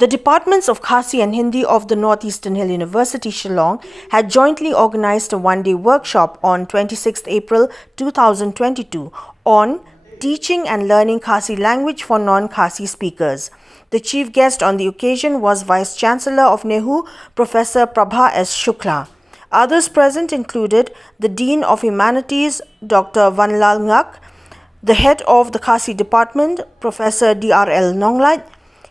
The departments of Khasi and Hindi of the Northeastern Hill University, Shillong, had jointly organized a one-day workshop on 26 April 2022 on teaching and learning Khasi language for non-Khasi speakers. The chief guest on the occasion was Vice-Chancellor of NEHU, Professor PRABHA S. SHUKLA. Others present included the Dean of Humanities, Dr. VANLALNGHAK, the head of the Khasi department, Professor DRL NONGLAIT,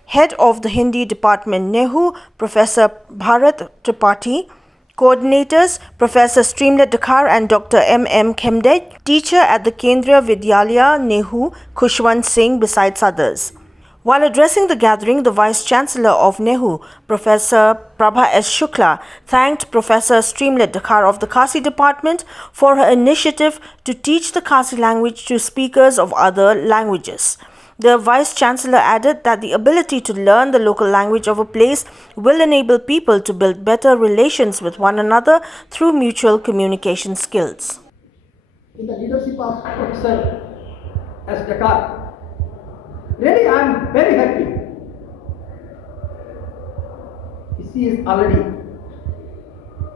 head of the Hindi department NEHU, Professor BHARAT TRIPATHI, coordinators Professor STREAMLET DKHAR and Dr. KHYMDEIT, teacher at the Kendriya Vidyalaya NEHU, KHUSHWANT Singh, besides others. While addressing the gathering, the Vice-Chancellor of NEHU, Professor PRABHA S. SHUKLA, thanked Professor STREAMLET DKHAR of the Khasi department for her initiative to teach the Khasi language to speakers of other languages. The Vice-Chancellor added that the ability to learn the local language of a place will enable people to build better relations with one another through mutual communication skills. In the leadership of Professor S. DKHAR, really I am very happy. She has already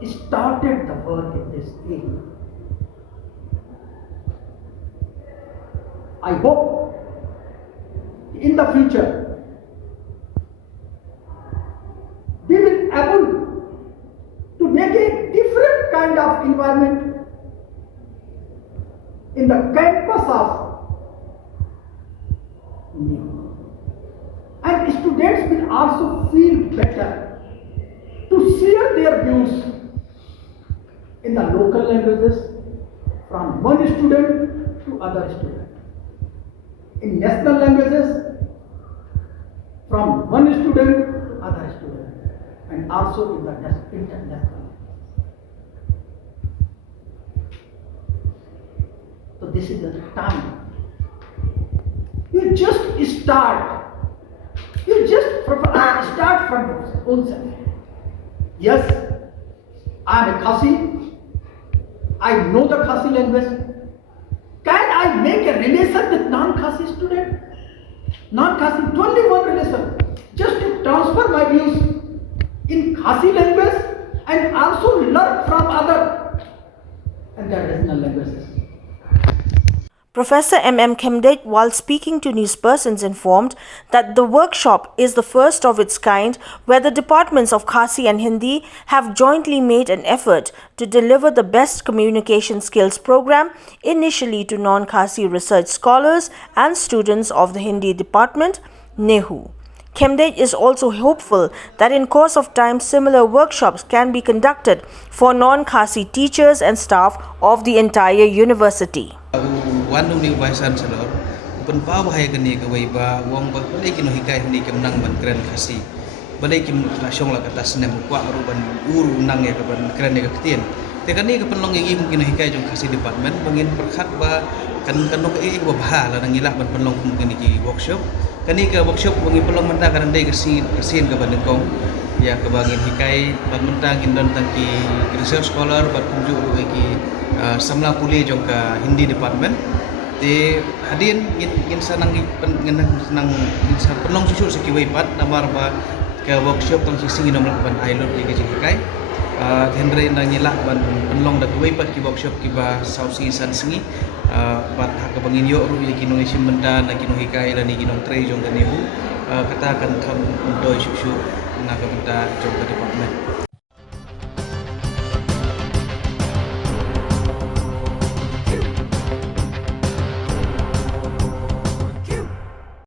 started the work in this area. I hope in the future we will be able to make a different kind of environment in the campus of NEHU. And students will also feel better to share their views in the local languages from one student to other student, in national languages from one student to other student, and also in the international. So this is the time. You just start. You just start from your own self. Yes, I am a Khasi. I know the Khasi language. Can I make a relation with non-Khasi student? Non-Khasi, only one relation. Just to transfer my views in Khasi language and also learn from other and their regional languages. Professor KHYMDEIT, while speaking to newspersons, informed that the workshop is the first of its kind where the departments of Khasi and Hindi have jointly made an effort to deliver the best communication skills program initially to non-Khasi research scholars and students of the Hindi department, NEHU. KHYMDEIT is also hopeful that in course of time similar workshops can be conducted for non-Khasi teachers and staff of the entire university. One new Vice Chancellor, open power high gani kawaiba, wong ba balay kino hikay hindi kam nang ban kren Khasi, balay kim nasyong la katas nem kwa ruban uru nang ya kaban kren ya katien. Te kani kapan long igi mungkin hikay jong Khasi department, bangin perkhat ba kan kanok ba bah la nang ilak ban panlong mungkin iki workshop. Kani ka workshop bangin panlong menta kan dai kasin kaban kong ya kabangin hikay ban menta gindon tangki research scholar bat kunju iki samla puli jong ka Hindi department. Di hadin in sanang nang sa penong susu sa kiwaipat namar ba ka workshop tong sising inom laban island di kay Henry nang nila ban penlong da kiwaipat ki workshop ki ba South East singi pat hakabangin yo ru ki kinong isimenta na kinong hikay la ni kinong tre jong NEHU kata kan kam doi susu na kabenta jong ka department.